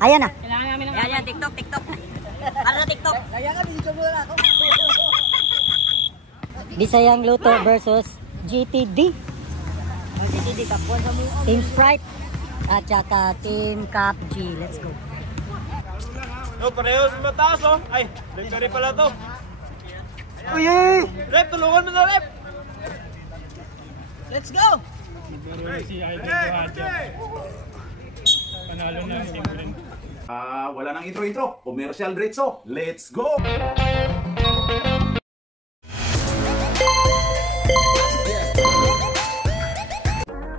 Ayan na. Kailangan namin ng Yan, TikTok. Para na TikTok. Bisayang Luto versus GTD. GTD kapuan sa mo. Team Sprite at saka Team Cap G. Let's go. No, pareho sa mataas oh. Ay, victory pala to. Uy! Rep, tulungan mo na rep. Let's go. si Idol Roger. Panalo na si Timberland. Wala nang intro. Commercial diretso. Let's go!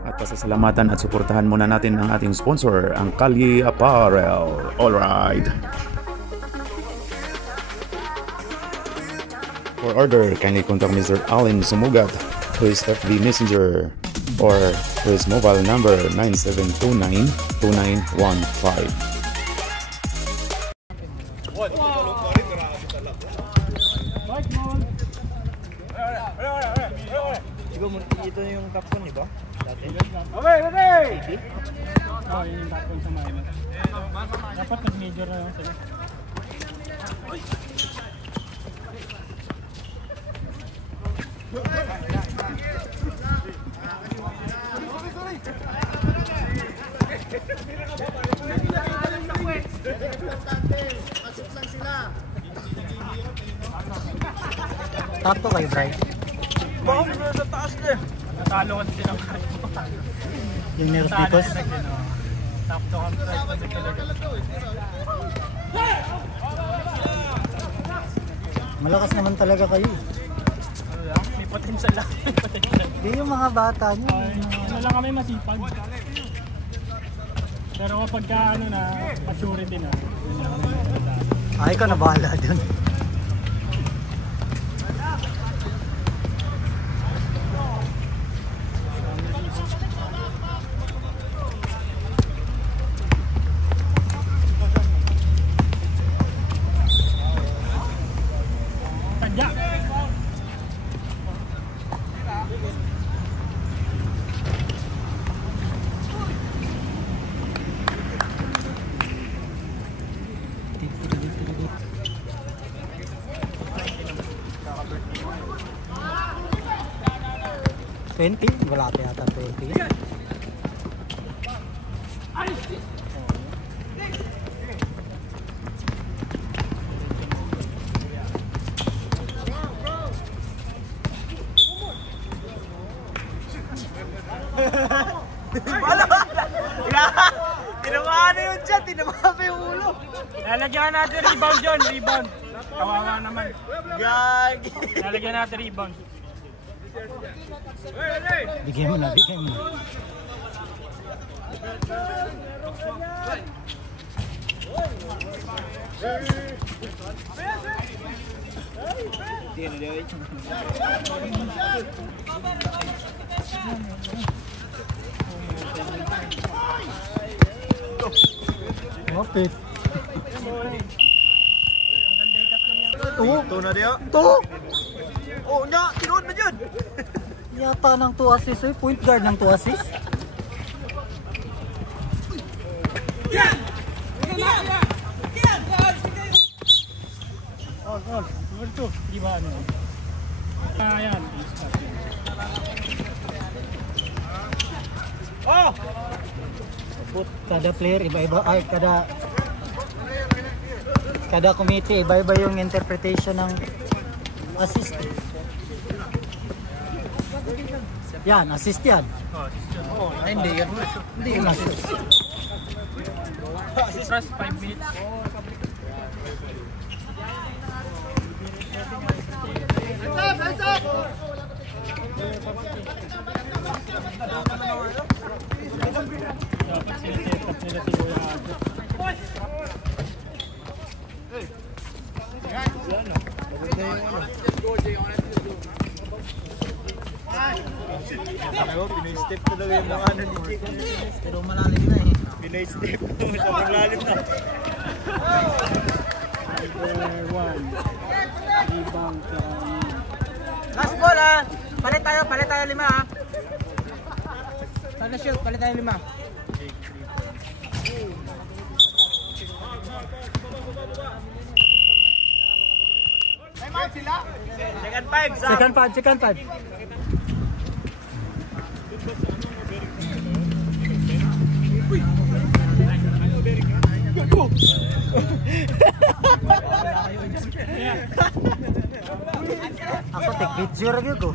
At pasasalamatan at suportahan muna natin ang ating sponsor, ang Kalye Apparel. Alright! For order, kindly contact Mr. Allen Sumugat to his FB Messenger or to his mobile number 9729-2915. Ito yung kapon, di ba? Dati. Okay! Oo, yun yung tapon sa mga. Dapat nag-major na lang sila. Takto kayo, Bray. Baka mo sa taas na. Natalo ko din ang Yung Neros Picos. Top to ang price kasi talaga. Malakas naman talaga kayo. May potential lang. Hindi yung mga bata nyo. Ano lang kami masipag. Pero kapag ka ano na, maturity na. Ay, ikaw na bahala dun. Sadya! 20? Wala pa yata 20. Tinamaan na yun dyan, tinamaan pa yung ulo. Lalagyan natin rebound yun, rebound. Kawawa naman. Gagi. Lalagyan natin rebound. Bigay mo na. Okay. Ito na diya. Oh, nya, tinood na dyan. Yata ng 2 assist. Point guard ng 2 assist. All. Number 2. Di ba ano? Ayan. Oh! Kada player iba-iba. Ay, kada committee iba-iba yung interpretation ng assist. Yan, assist yan. Ay, hindi yan. Hindi yung assist. Press 5 minutes. Dapat sinisetap nila si Kuya Adjo. Ako, pinay-step talaga yung mga ano ni Chico. Pero malalim na eh. Pinay-step. Sobrang lalim na. Number 1. Rebound kay... Last ball ah. Palit tayo 5 ah. Sana shoot, palit tayo 5. Second 5, Zap. Second pad, second pad. Ako take video ra gyud ko.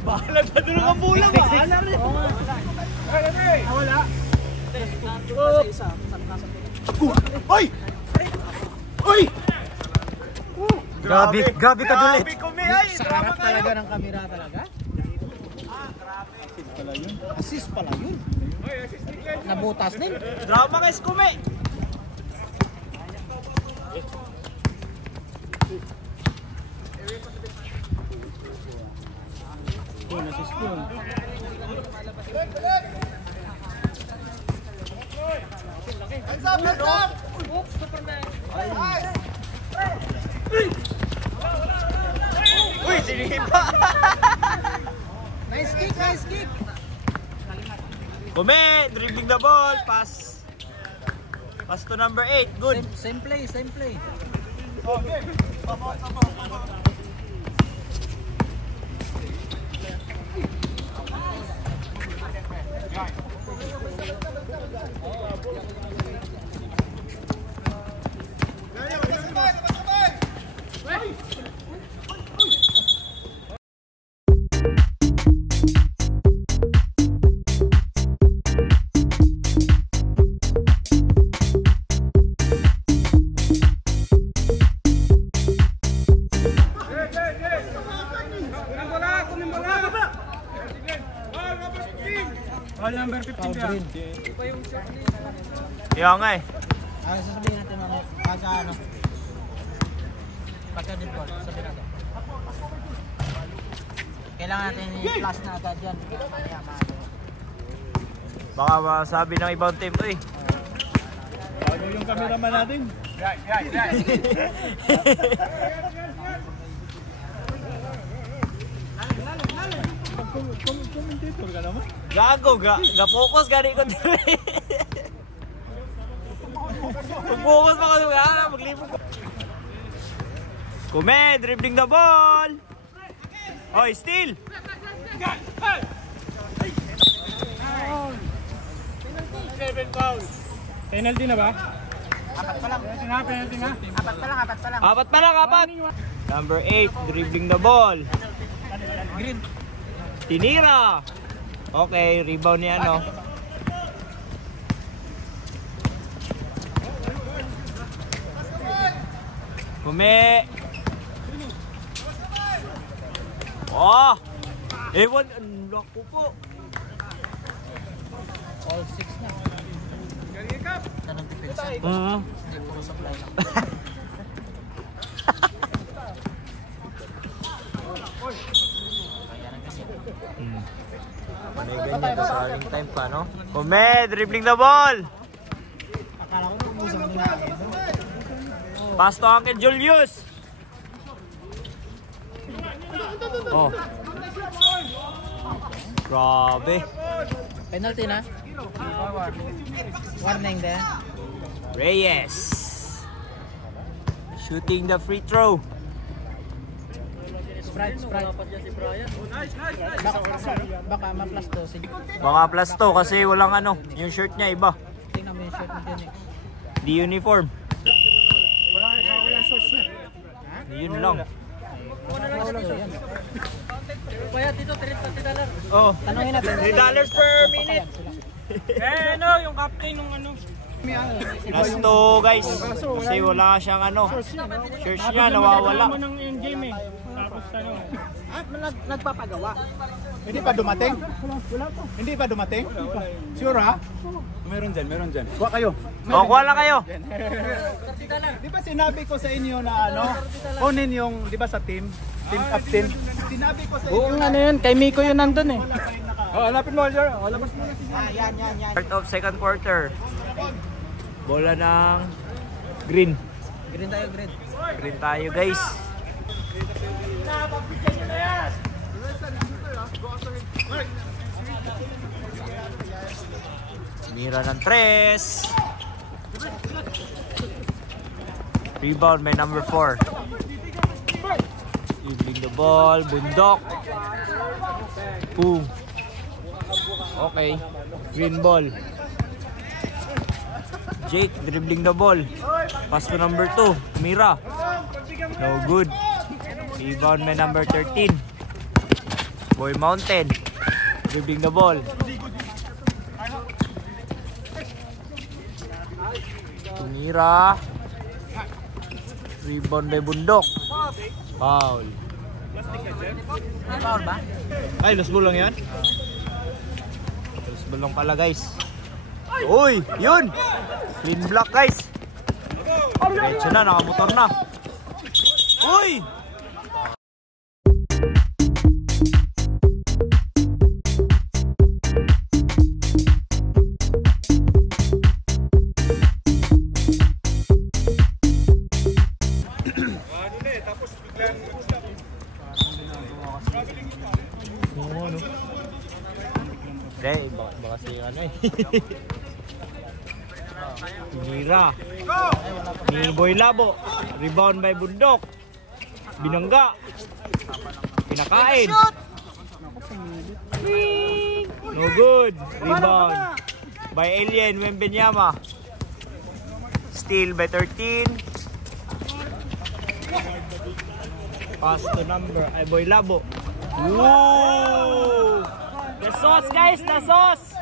Bahala ka doon ang bola. Bahala rin. Wala. Hoy! Hoy! Gabi ka dulit. Grabe kumi ay. Sarap talaga ng kamera talaga. Assist pala yun. Nabutas din. Drama guys kumi. Yun, assist yun. Uy, sinipa. Nice kick, nice kick. Kumi, dribbling the ball, pass. Pass to number 8, good. Same play, same play. All number 15 ka. Kaya nga eh. Ano sasabihin natin mamaya? Pagka ano? Pagka dead ball, sabihin natin. Kailangan natin i-plus na agad yan. Baka masabi ng ibang team to eh. Bago yung cameraman natin. Commentator ka naman. Gago, ga-focus gani ko dire. Mag-focus pa ko maglibot ko. Kume, dribbling the ball. Oy, steal. Penalty na ba? Apat pa lang. Penalty na, penalty na. Apat pa lang, apat pa lang. Apat pa lang, apat. Number 8, dribbling the ball. Green. Tinira. Okay, rebound ni ano. Kume. Oh! Ewan, unlock ko po. All 6 na. Tanong defense. Hindi puro supply lang. May ganyan ka sa aling time pa, no? Kume, dribbling the ball. Akala ko pumusang nila. Pass to Uncle Julius. Oh. Grabe. Penalty na. Warning din. Reyes. Shooting the free throw. Sprite. Baka ma-plus to. Baka plus to kasi walang ano, yung shirt niya iba. Tingnan mo yung shirt mo din eh. Di uniform. Wala shorts niya. Yun lang. Kaya dito, $30. Oh, Tanungin natin. $3 per minute. Eh ano, yung captain nung ano. Plus to guys. Kasi wala siyang ano. Shirts niya nawawala. Mo ng endgame eh. Tapos ano. Nagpapagawa. Hindi pa dumating? Hindi pa dumating? Sure ha? Meron dyan. Kuha kayo. O, kuha lang kayo. Di ba sinabi ko sa inyo na ano? Kunin yung, di ba sa team captain? Sinabi ko sa inyo. Oo ano yun, kay Miko yun nandun eh. Oh, hanapin mo, sir. Oh, labas mo. Yan. Start of second quarter. Bola ng green. Green tayo, green. Green tayo guys. Mira ng 3. Rebound by number 4. Dribbling the ball. Bundok. Boom. Okay. Green ball. Jake dribbling the ball. Pass to number 2. Mira. No good. Rebound by number 13. Boy Mountain. Dribbling the ball. Mira. Rebound by Bundok. Foul. Foul ba? Ay, lost ball lang yan? Lost ball lang pala, guys. Uy, yun! Clean block, guys. Diretso na, nakamotor na. Uy! Hindi, baka si ano eh. Mira. Ni Boy Labo. Rebound by Bundok. Binangga. Pinakain. No good. Rebound by Alien Wembenyama. Steal by 13. Pass to number ay Boy Labo. Woo! The sauce, guys! The sauce!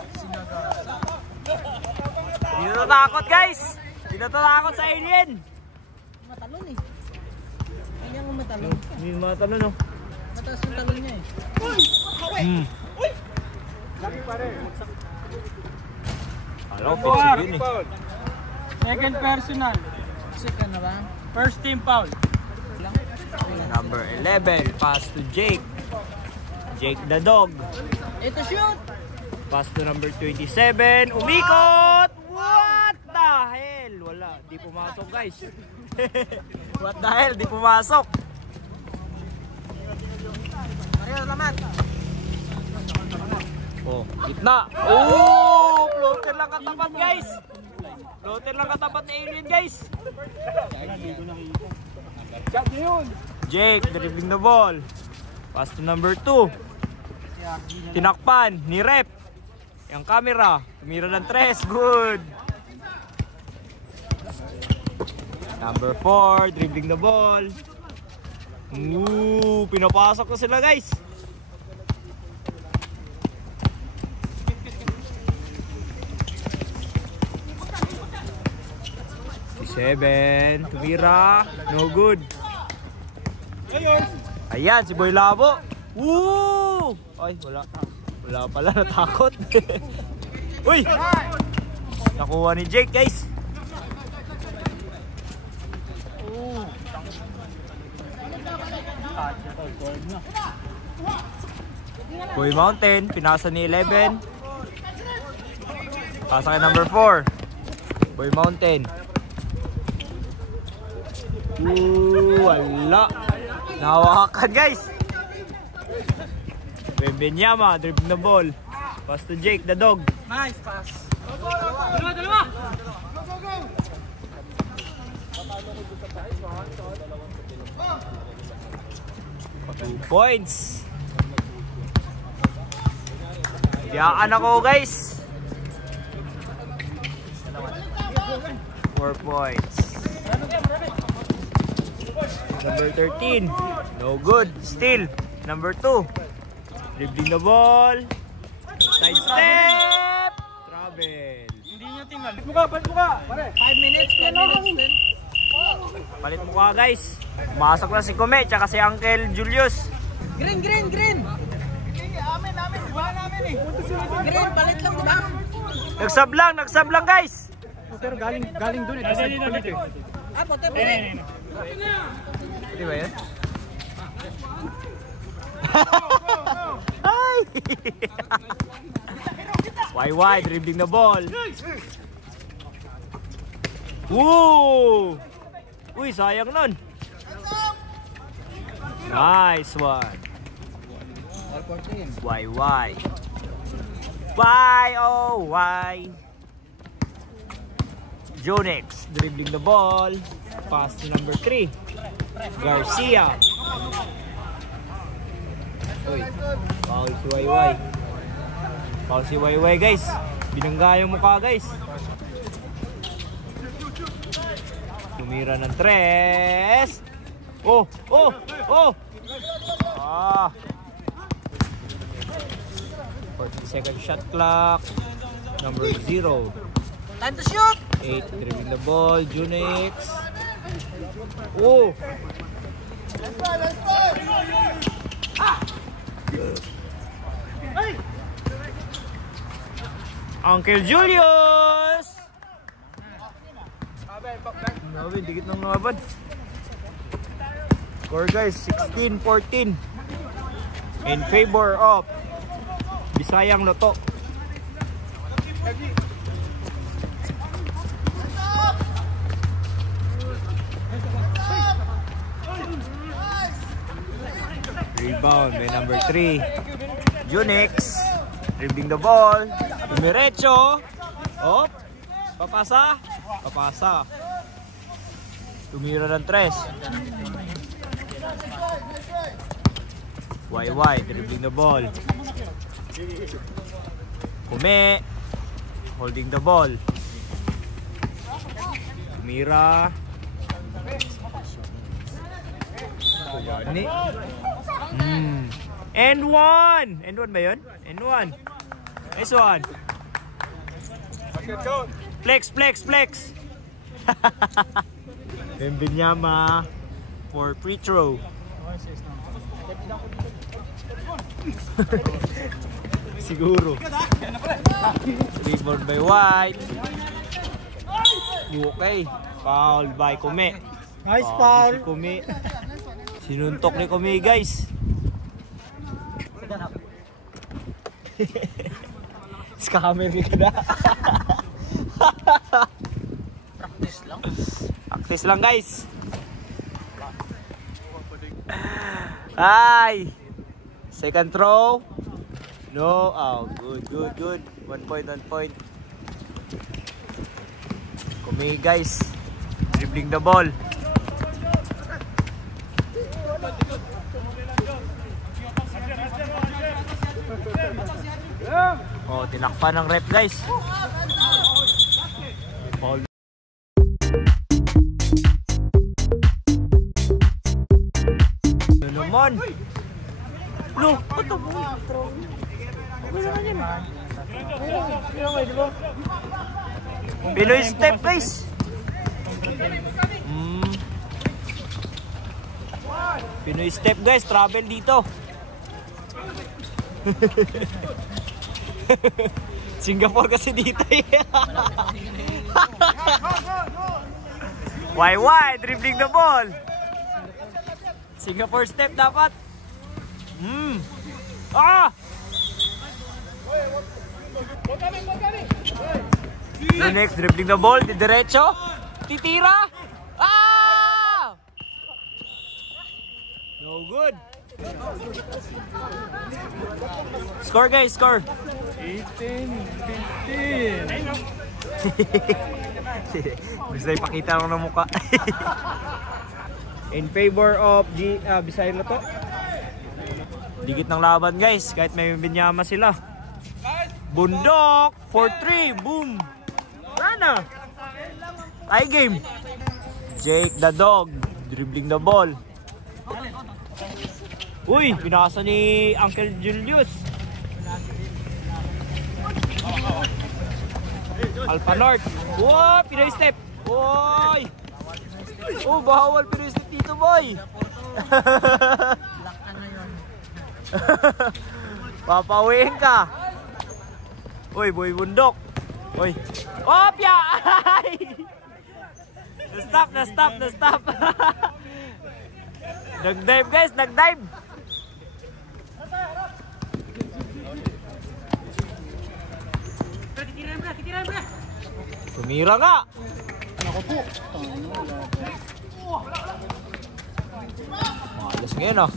Hindi na natakot, guys! Hindi na natakot sa Alien! Matalon eh. Kanya mo matalon. Hindi na matalon, no? Mataas yung talon niya eh. Alam ko, offensive yun eh. Second personal. Second na ba? First team foul. Number 11, pass to Jake. Jake the dog. Ito shoot! Pass to number 27. Umikot! What the hell? Wala, di pumasok, guys. What the hell? Di pumasok. Mario lamat. Oh, gitna. Oh, floater lang katapat, guys. Floater lang katapat ni Alien, guys. Jake dribbling the ball. Pass to number 2. Tinakpan ni Rep. Yung camera. Tumira ng 3. Good. Number 4. Dribbling the ball. Ooh, pinapasok na sila, guys. Seven. Tumira. No good. Ayan, si Boy Labo. Woo! Ay, wala. Wala pala, natakot. Uy! Nakuha ni Jake, guys. Boy Mountain, pinasa ni 11. Pasa kay number 4. Boy Mountain. Wala. Nahawakan, guys. Wembenyama, dribbling the ball. Pass to Jake, the dog. Nice pass. Dalawa! 2 points. Biyaan ako, guys. 4 points. Number 13. No good. Still. Number 2. Dribbling the ball. Side step. Travel. Hindi niya tingnan. Balit mo ka, pare. 5 minutes, 10 minutes din. Palit mo ka, guys. Pumasok na si Kume, tsaka si Uncle Julius. Green, green, green. Amin. Wala namin eh. Green, balit lang diba? Nagsab lang, guys. Pero galing doon eh. Kasi palit eh. Ah, puti. Di ba yan? Ay! Why, dribbling the ball. Woo! Uy, sayang nun. Nice one. Why? Why? Jonex dribbling the ball. Pass to number 3. Garcia. Uy, foul si YY. Foul si YY guys. Binangga yung mukha guys. Tumira ng 3. Oh! 40-second shot clock. Number 0. Time to shoot! 8 dribbling the ball. Junix. Oh! Uncle Julius! Nabi, dikit ng naban. Score guys, 16-14 in favor of Bisayang Loto. Rebound by number 3. Junix dribbling the ball. Dumiretso. Op. Papasa. Tumira ng 3. YY dribbling the ball. Kume holding the ball. Tumira. And one ba yun? And one. Nice one. Flex. Wembanyama for free throw. Siguro. Rebound by White. Okay. Foul by Kume. Nice foul. Si Kume. Sinuntok ni Kume guys. Scammer ka na. Practice lang guys. Ay. Second throw. No. Oh, good. 1 point. Kume guys. Dribbling the ball. Oh, tinakpan ng rep guys. Ball. Ano naman? Lo, ito po. Pinoy step guys. Pinoy step guys, travel dito. Singapore kasi dito eh. YY dribbling the ball. Singapore step dapat. The next dribbling the ball, diretso. Titira. No good. Score guys, score. 18-15. Gusto ipakita lang ng mukha. In favor of Bisayang Loto. Digit ng laban guys, kahit may binyama sila. Bundok, 4-3, boom. Rana. Tie game. Jake the dog, dribbling the ball. Uy, pinasa ni Uncle Julius. Alpha North. Wow, Pinoy step. Uy. Oh, bawal Pinoy step dito, boy. Papawiin ka. Uy, boy bundok. Uy. Opya! Na-stop. Nag-dive guys, nag-dive. Tumira nga. Ako po. Malas ngayon ah.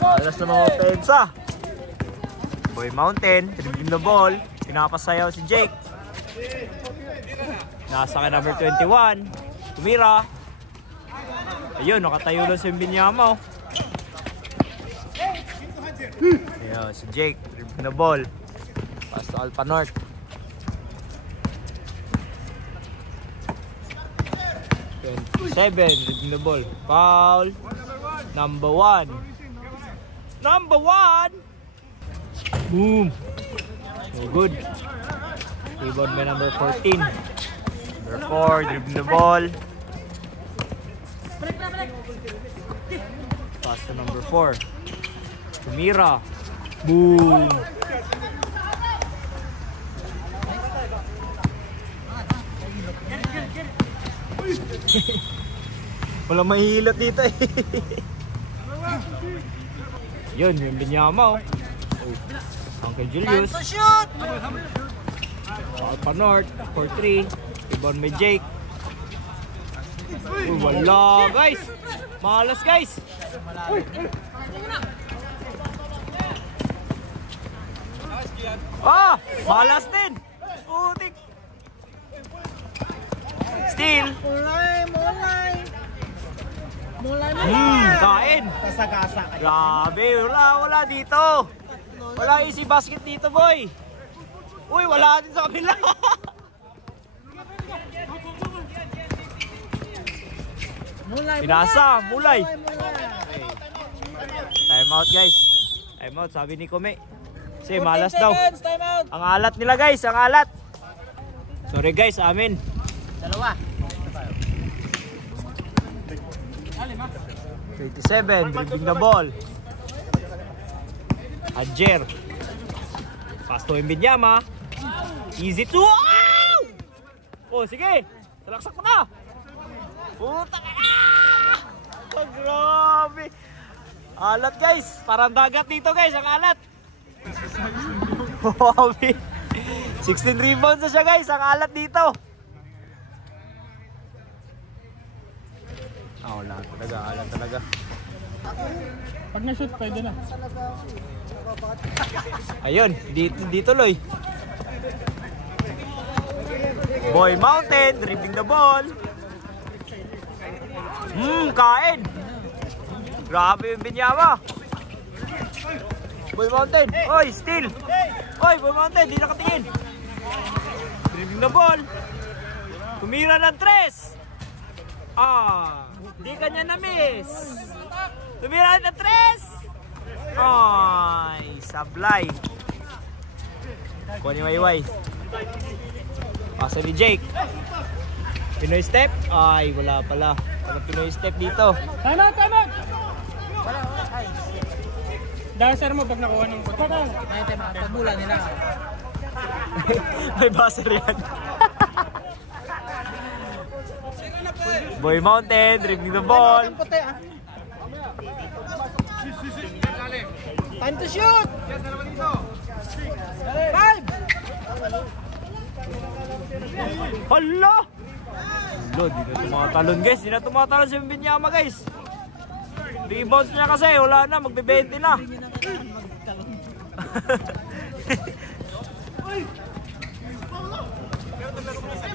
Malas na mga pensa. Boy Mountain, dribbling the ball. Pinapasayaw si Jake. Nasa ka number 21. Tumira. Ayun, nakatayo lang si Binyama oh. Ano, si Jake, dribbling the ball. Pass to Alpha North. Dribbling the ball. Foul. Number 1. Number 1. Boom. So good. Rebound by number 14. Number 4, dribbling the ball. Pass to number 4. Tumira. Boom. Wala mahihilot dito eh. Yun, yung Binyama oh. Uncle Julius. Time to shoot! Alpha North, 4-3. Rebound by Jake. Uy, wala guys. Malas guys. Ah! Malas din. Putik. Steal. Kain. Kasagasa. Grabe, wala dito. Wala easy basket dito, boy. Uy, wala din sa kabila. Pinasa, mulay. Time out, guys. Time out, sabi ni Kume. Kasi malas daw. Ang alat nila, guys. Ang alat. Sorry, guys. Amin. Dalawa. 27, dribbling the ball. Adjer. Pass to Binyama. Easy to. Wow! Oh, sige. Salaksak mo na. Puta ka na. Oh, grabe. Alat, guys. Parang dagat dito, guys. Ang alat. 16 rebounds na siya, guys. Ang alat dito. Wala talaga, alam talaga. Pag na-shoot, pwede na. Ayun, di tuloy. Boy Mountain, dribbling the ball. Kain. Grabe yung Binyama. Boy Mountain, oy, steal. Oy, Boy Mountain, di nakatingin. Dribbling the ball. Tumira ng 3. Di kanya na-miss. Tumira na 3. Ay, sablay. Kuha ni Wayway. Paso ni Jake. Pinoy step. Ay, wala pala. Wala Pinoy step dito. Tama! Dasar mo pag nakuha ng pagkakal. Pagmula nila. May buzzer yan. Boy Mountain, dribbling the ball. Time to shoot! 5! Hala! Lord, di na tumatalon guys. Di na tumatalon si Binyama guys. Rebounds niya kasi. Wala na, magbe-20 na.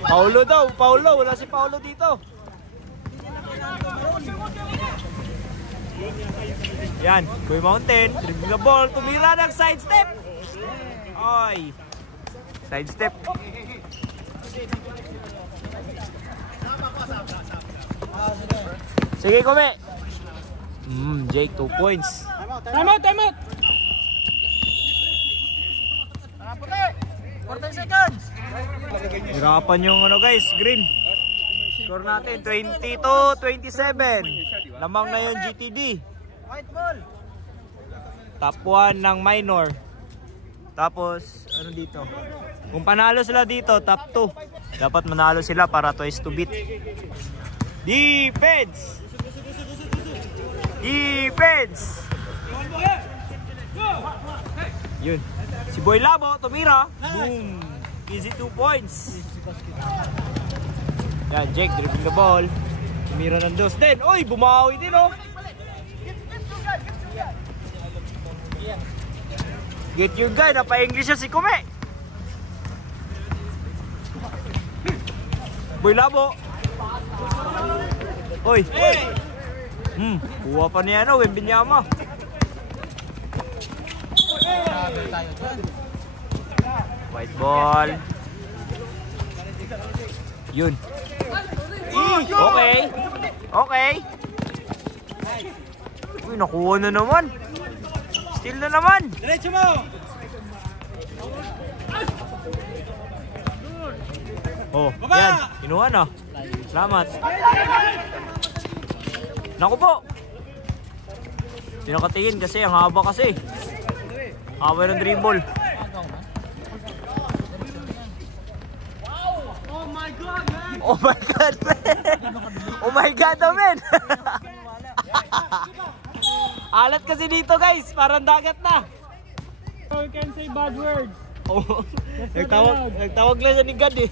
Paulo daw, Paulo. Wala si Paulo dito. Yan, Boy Mountain. Dribbling the ball. Tumira ng side step. Ay. Side step. Sige, Kume. Jake, 2 points. Time out! 40 seconds! Hirapan yung guys, green. Score natin 22-27. Lamang na yung GTD. White ball! Top 1 ng minor. Tapos, ano dito? Kung panalo sila dito, top 2. Dapat manalo sila para twice to beat. Defense! Yun. Si Boy Labo, tumira. Boom! Easy 2 points. Yan, Jake dribbling the ball. Tumira ng 2 din. Oy, bumawi din oh. Get your guy, napa-English siya si Kume. Boy Labo. Oy. Kuha pa niya Binyama. Travel tayo dyan. White ball. Yun. Okay. Okay. Uy, nakuha na naman. Steal na naman. Diretso mo! Oh, yan. Kinuha na. Salamat. Naku po. Hindi nakatingin kasi ang haba kasi. Haba ng dribble. Oh my God, man! Oh my God, oh, man! Alat kasi dito, guys. Parang dagat na. You can say bad words. Oh, nagtawag lang siya ni God eh.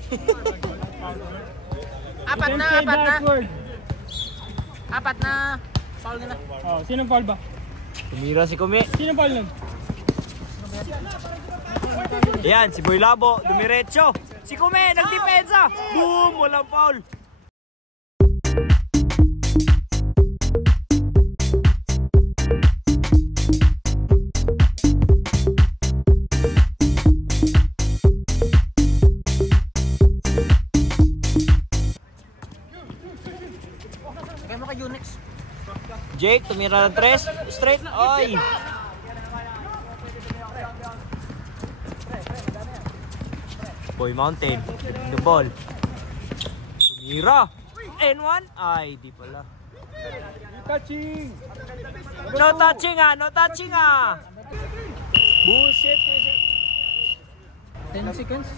Apat You na, can say apat na. that word. Apat na. Foul nila. Oh, sinong foul ba? Tumira si Kumi. Sinong foul nun? Yan, si Boy Labo, dumiretso. Si Kumi, nagdepensa. Boom! Walang foul. Kaya mo ka Unix. Jake, tumira ng 3. Straight. Ay! Boy Mountain, the ball. Tumira. N1. Ay, di pala. Touching! No touching ah, no touching ah. Bullshit. 10 seconds.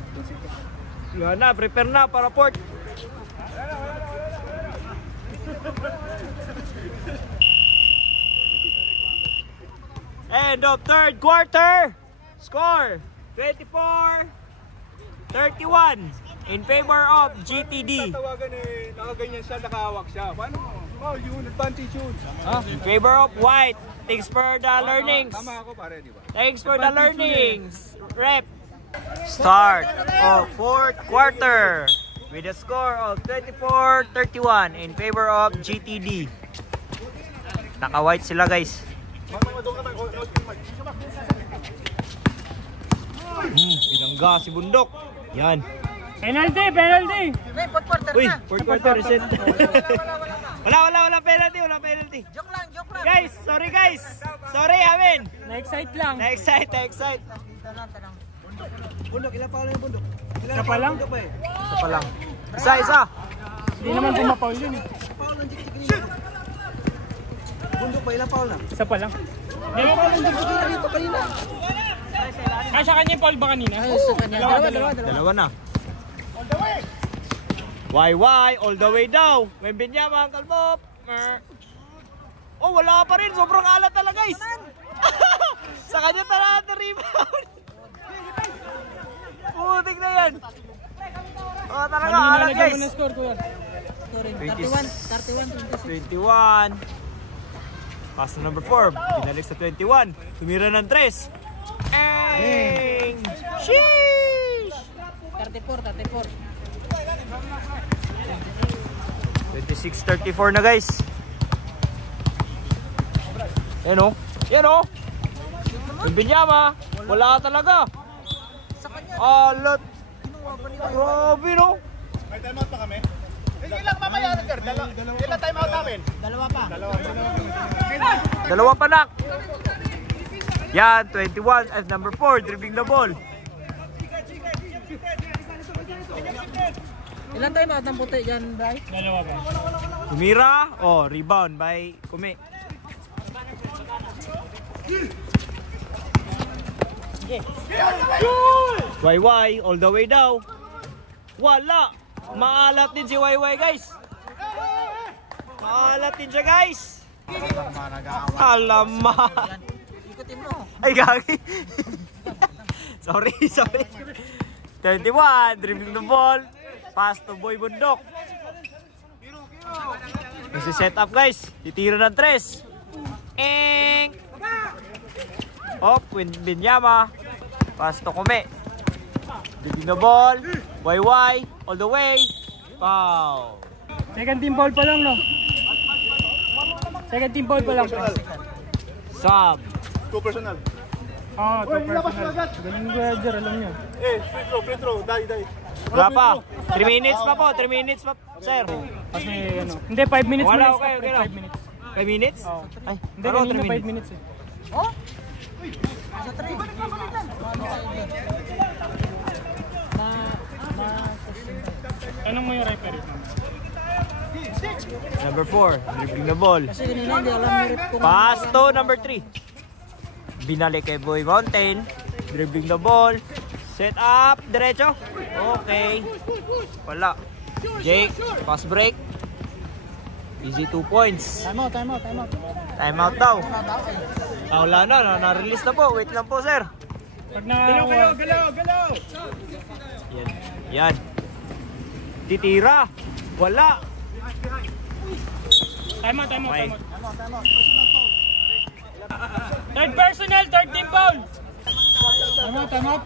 Wala na, prepare na para port. End of third quarter. Score 24-31 in favor of GTD. Tawagan eh, nakaganyan siya, nakahawak siya. Paano? Oh, yun, advantage yun. In favor of White. Thanks for the learnings. Tama ako pare, di ba? Thanks for the learnings. Rep. Start of fourth quarter with a score of 24-31 in favor of GTD. Naka-white sila, guys. Pinangga si Bundok. Yan. Penalty, penalty! Hey, fourth quarter Uy, na. fourth quarter reset. Wala penalty, wala penalty. Joke lang, joke lang. Guys, sorry guys. Sorry, amin. Na-excite lang. Na-excite. Tanong. Isa pa lang? Isa pa lang. Isa. Hindi naman pumapaul yun eh. Isa pa lang. Sa kanya yung foul ba kanina? Ay, sa kanya. Dalawa. Dalawa na. Why, all the way daw. May Binyama, ang kalbop. Oh, wala pa rin. Sobrang alat talaga, guys. Sa kanya talaga na rebound. Putik na yan. Oh, talaga, alat, guys. Ano score ko yan? 31. 21. Pass to number 4. Pinalik sa 21. Tumira ng 3. Eng! Sheesh! 34. 26-34 na, guys. Yan o. Yung Binyama. Wala talaga. Sa kanya. Alat. Grabe, no? May time out pa kami? Ilang mamaya na, sir? Ilang time out namin? Dalawa pa. Dalawa pa, nak. Yan, 21 as number 4, dribbling the ball. Ilan time out ng puti dyan, Bray? Dalawa ba? Tumira. Oh, rebound by Kumi. YY, all the way daw. Wala. Maalat din si YY, guys. Maalat din siya, guys. Alamak. Ikutin mo. Ay, gagi. sorry. 31, dribbling the ball. Pass to Boy Bundok. Kasi set up, guys. Titira ng 3. Eng! Hop, Binyama. Pass to Kumi. Dribbling the ball. YY, all the way. Foul. Second team foul pa lang, no? Second team foul pa lang. Sub. 2 personal. Oo, Uy, labas personal. mo agad. Galing weather, alam niyo. Free throw, dai. Wala pa. 3 minutes pa po, 3 minutes pa, sir. Kasi ano. Hindi, 5 minutes Wala, mo okay, okay lang. 5 minutes. 5 minutes? Oo. Ay, Hindi, parang kanina 3 5 minutes eh. Sa 3. Anong may referee? Number 4, dribbling the ball. Kasi kanina hindi alam ni Rip kung Pass to number 3. Binalik kay Boy Mountain. Dribbling the ball. Set up. Diretso. Okay. Wala. Jake. Pass break. Easy 2 points. Time out. Time out daw. Wala na. Na-release na po. Wait lang po, sir. Pag na... Galaw! Yan. Titira. Wala. Time out. Okay. Third personal, third team foul. Time out.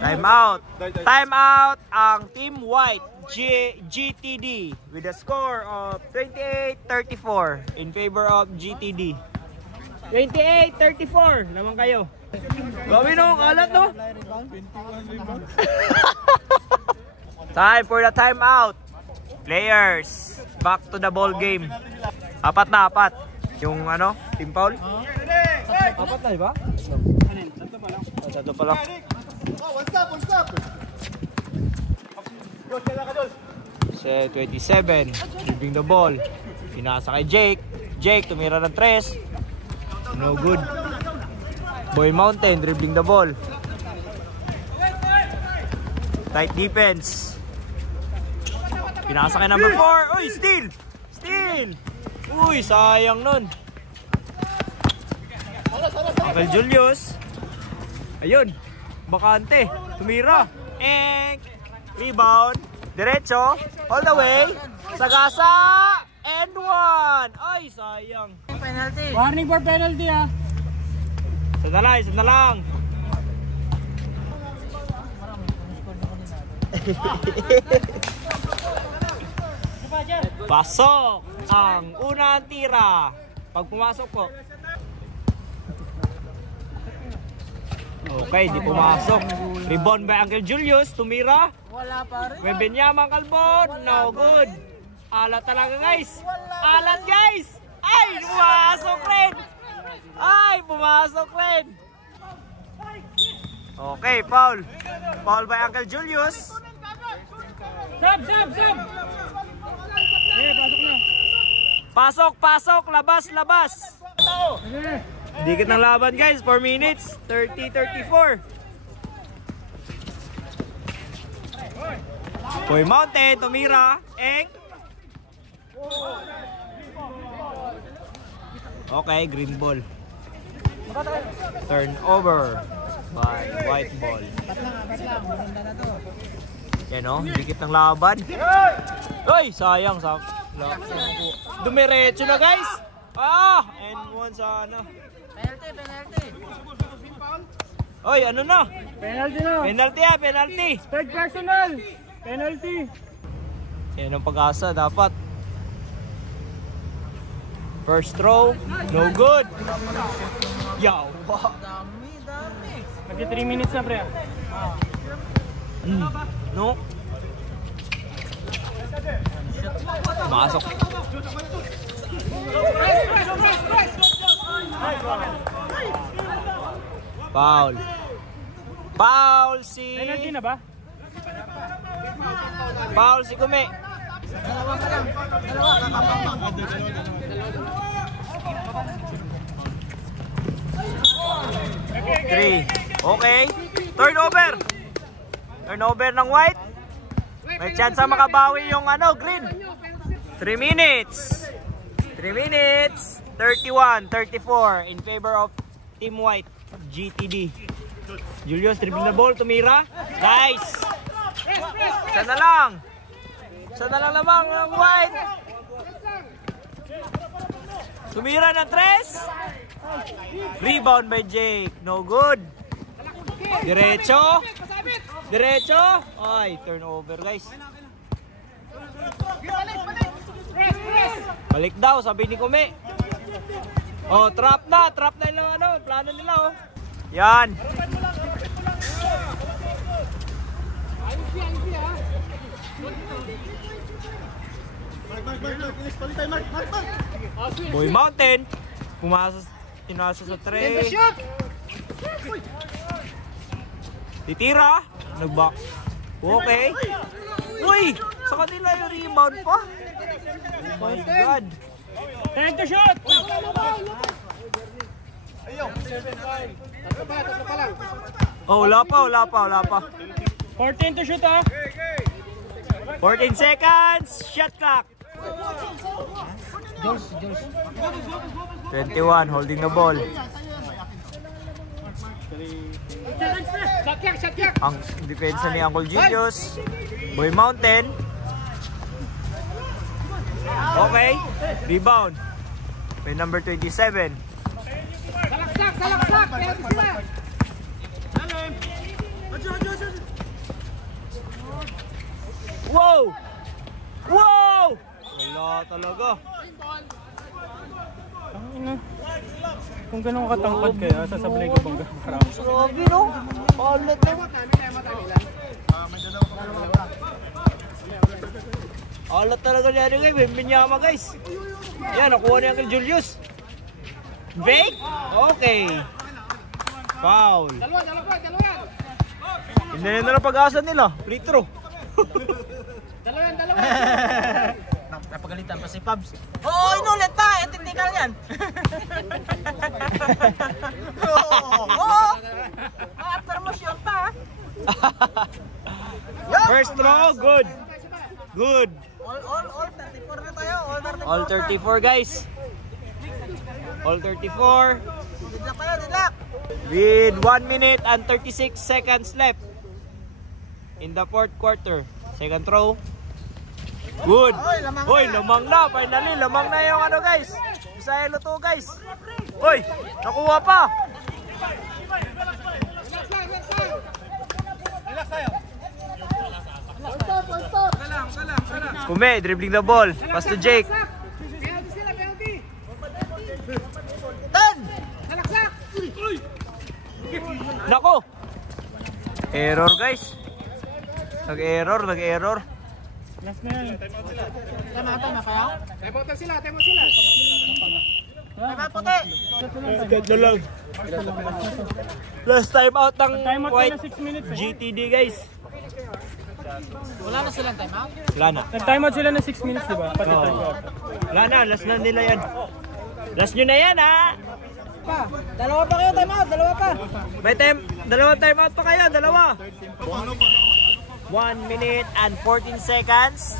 Time out. Time out ang Team White GTD with a score of 28-34 in favor of GTD. 28-34 naman kayo. Gawin nung alat no? Time for the timeout. Players, back to the ball game. Apat na apat. Yung ano, team foul? Apat na, diba? Tatlo pa lang. One stop! Go, sila ka doon. Set 27, dribbling the ball. Pinasa kay Jake. Jake, tumira ng 3. No good. Boy Mountain, dribbling the ball. Tight defense. Pinasa kay number 4. Uy, steal! Uy, sayang nun. Uncle Julius. Ayun. Bakante. Tumira. Rebound. Diretso. All the way. Sagasa. And 1. Ay, sayang. penalty. Warning for penalty ah. Isa na lang. Pasok ang unang tira. Pag pumasok po. Okay, di pumasok. Rebound by Uncle Julius. Tumira. Wala pa rin. May Benyaman Calbon. No good. Alat talaga guys. Alat guys. Ay, pumasok rin. Okay, foul. Foul by Uncle Julius. Sab! Pasok, labas. Dikit ng laban guys, 4 minutes, 30-34. Boy Mountain, tumira, Okay, green ball. Turnover by white ball. Yan o, dikit ng laban. Uy, sayang. Dumiretso na guys. And 1 sana. Penalty. Oy, ano na? Penalty na. Penalty. Third personal. Penalty. Yan ang pag-asa dapat. First throw, no good. Yaw. Dami. Magki 3 minutes na pre. No. Masok. Foul si... Penalty na ba? Foul si Kume. Three. Okay. Turnover ng white. May chance ang makabawi yung green. 3 minutes. 31-34 in favor of Team White, GTD. Julius dribbling the ball, tumira. Nice. Sana lang lamang ng White. Tumira ng 3. Rebound by Jake. No good. Diretso. Ay, turnover guys. Balik daw, sabi ni Kume. Oh, trap na yung ano, plano nila oh. Yan. Boy Mountain. Pinasa sa 3. Titira. Nag-back. Okay. Uy! Sa kanila yung rebound pa. Oh my God. Take the shot! Oh, wala pa. 14 to shoot ah. 14 seconds. Shot clock. 21, holding the ball. Ang depensa ni Uncle Julius. Boy Mountain. Okay. Rebound. By number 27. Salaksak! Penalty sila! Wow! Wow! Wala talaga. Kung ganun katangkad kaya, sasablay ko bang gano'n? Grabe no? Paulit na. Alat talaga niya rin guys. Minyama guys. Yan, nakuha niya kay Julius. Break? Okay. Foul. Dalawa! Hindi na lang pag-asa nila. Free throw. Dalawa! Napagalitan pa si Pabs. Oo, inulit pa. Technical yan. Oo. Promotion pa. First throw, good. Good. All 34 na tayo. All 34 guys. All 34. Didlock kayo, didlock. With 1 minute and 36 seconds left in the fourth quarter. Second throw. Good. Hoy, lamang na. Finally, lamang na yung ano guys. Bisaya luto guys. Hoy, nakuha pa. Kume, dribbling the ball. Pass to Jake. Penalty sila, penalty! 10! Salaksak! Nako. Error guys. Nag-error. Last na yan. Tama kaya? Tempo sila! Tama puti. Ganda lang. Last time out ng Time out White na 6 minutes eh. GTD guys. Wala na silang time out. Wala na. Nag-time out sila na 6 minutes diba? Pati third quarter. Wala na, last na nila yan. Last nyo na yan ha. Dalawa pa kayo time out. Dalawa pa. May dalawang time out pa kayo, dalawa. 1 minute and 14 seconds.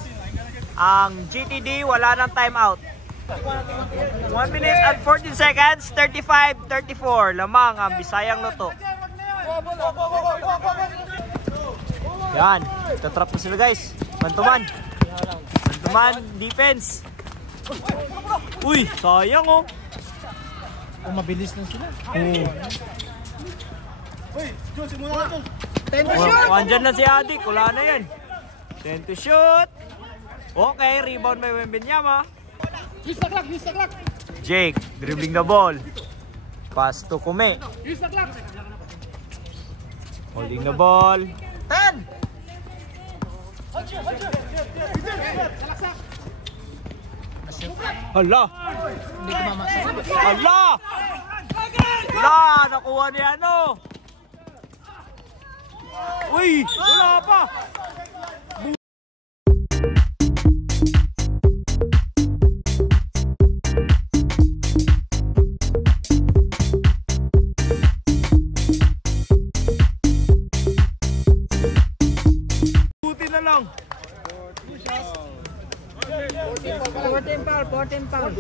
Ang GTD wala nang time out. 1 minute and 14 seconds, 35-34. Lamang ang Bisayang Luto. Yan, tatrap na sila guys. Man-to-man. Man-to-man defense. Uy, sayang oh. Mabilis na sila. Oh, andyan na si Adik, wala na yan. 10 to shoot. Okay, rebound by Wembenyama. Use the clock! Jake, dribbling the ball. Pass to Kume. Use the clock! Holding the ball. 10! Hala! Hindi ko mamasabi. Hala! Hala! Nakuha niya ano? Uy! Wala pa! Buti na lang. 14 foul.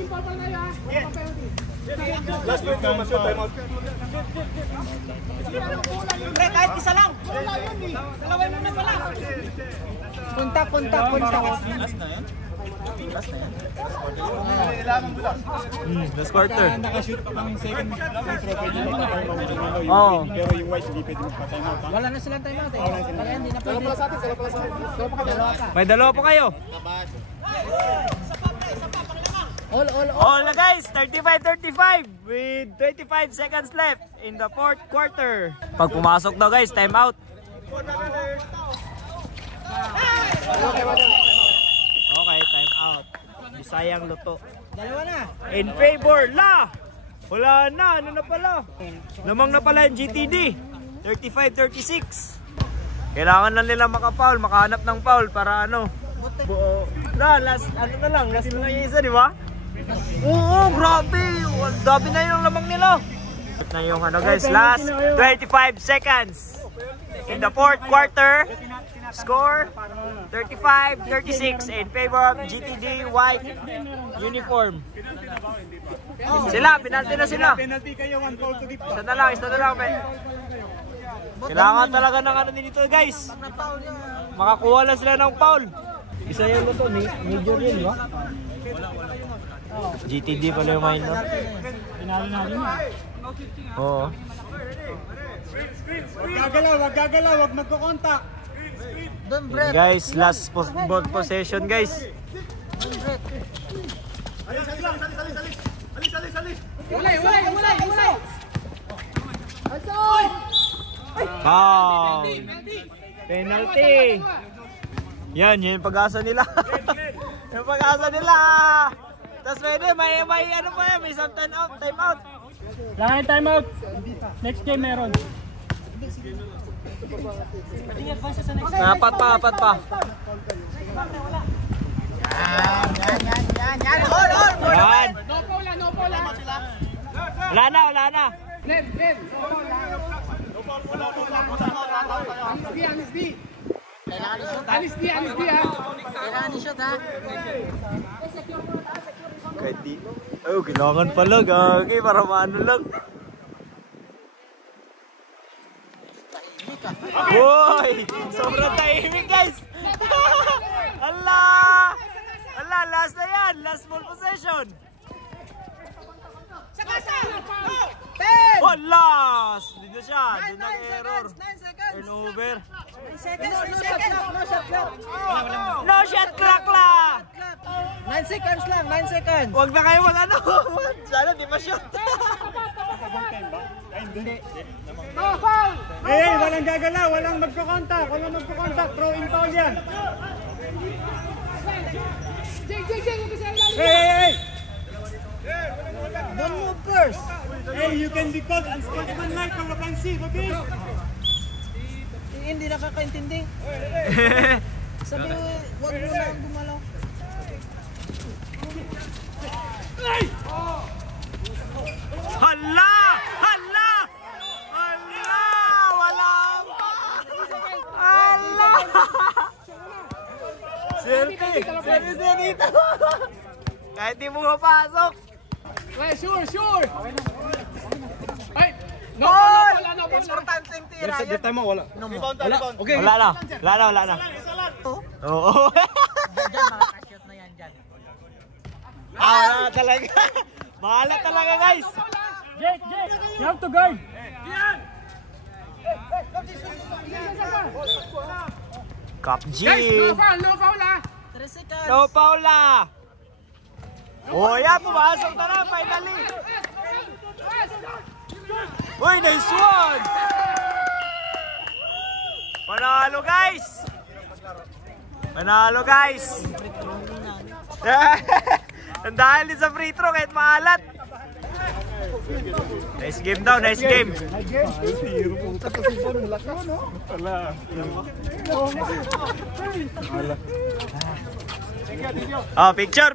Pre, kahit isa lang. Dalawin mo na pala. Punta. Last quarter. Nakashoot ng second free throw pwede na. Oo. Pero yung White hindi pwede magpa-time out. Wala na silang time out eh. Kaya hindi na pwede. Dalawa pa. May dalawa pa kayo. All na guys, 35-35 with 25 seconds left in the fourth quarter. Pag pumasok daw guys, time out. Okay, time out. Bisayang luto. Dalawa na. In favor, La! Wala na, ano na pala? Lamang na pala yung GTD. 35-36. Kailangan na nila makapaul, makahanap ng foul para ano. Buo. Na, last, ano na lang, last na yung isa, di ba? Oo, grabe. Dami na yung lamang nila. At na yung ano guys, last 25 seconds. In the fourth quarter, score 35-36 in favor of GTD white uniform. Sila, penalty na sila. Penalty kayo, 1 foul to give. Isa na lang, Kailangan talaga ng ano dito guys. Makakuha lang sila ng foul. Isa yung luto, major yun, di ba? GTD pala yung minor. Pinalo natin yun. Oo. Wag gagalaw, wag magkukontak. Doon, Brett. Guys, last ball possession guys. Foul. Penalty. Yan yung pag-asa nila. Yung pag-asa nila. Tapos pwede, may ano pa yan, may isang time out. Lang time out. Next game meron. Apat pa. Yan. No foul. Wala na. Alis di ha. Kailangan ni shot, ha? Kahit di. Oh, kailangan pala, gagi, para maano lang. Boy! Sobrang tahimik, guys! Allah! Allah, last na yan! Last ball possession! Oh, last! Dito siya! Doon nag-error. 9 seconds. Turnover. No shot clock lang. 9 seconds lang, 9 seconds. Huwag na kayo mag-ano. Sana di pa shot. Hey, walang gagalaw, walang magkukontak. Throw in foul yan. Hey! Don't move first. Hey, you can be called unsportsmanlike from offensive, okay? Hindi nakakaintindi. Sabi, wag mo na gumalaw. Hala! Wala pa! Hala! Selfie dito! Kahit di mo mapasok! Sure. Ay, no foul. Importanteng tira. Wala na. Oo. Diyan, makakashoot na yan dyan. Wala talaga. Mahala talaga, guys. Jake, you have to guard. Cup G. No foul ha. 3 seconds. No Paula. Oh, yan. Pumasok na lang, finally. Uy, nice one. Panalo, guys. Ang dahil din sa free throw kahit maalat. Nice game daw, nice game. Oh, picture.